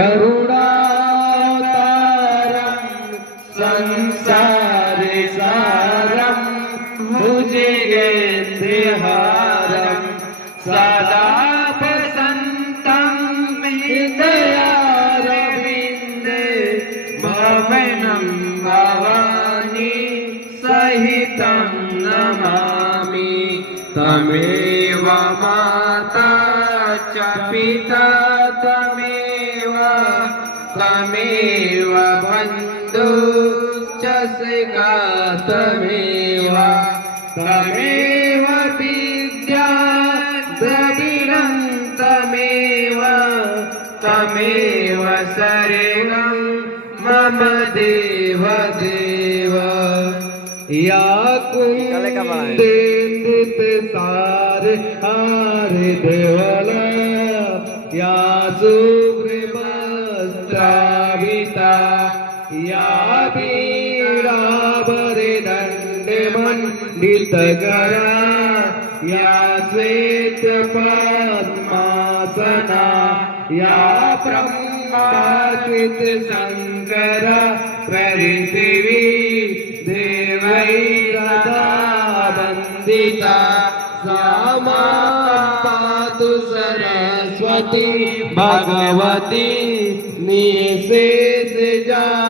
करुणावतारं संसारे सारं भुजगेन्द्रहारं सदा वसन्तं हृदयारविन्दे भवनं भवानी सहितं नमामि। तमेव माता च पिता तमेव बन्धुश्च सखा तमेव विद्या द्रविणं तमेव शरणं मम देव देव। या कुन्देन्दुत सार हार देवला या सुग्रीवस्त्राविता या वीराभरे दण्डमण्डितकरा या श्वेतपद्मासना या ब्रह्माच्युत शङ्करा पृथिवी देवैरदा वन्दिता सा मां पातु सरस्वती भगवती निषेध जा।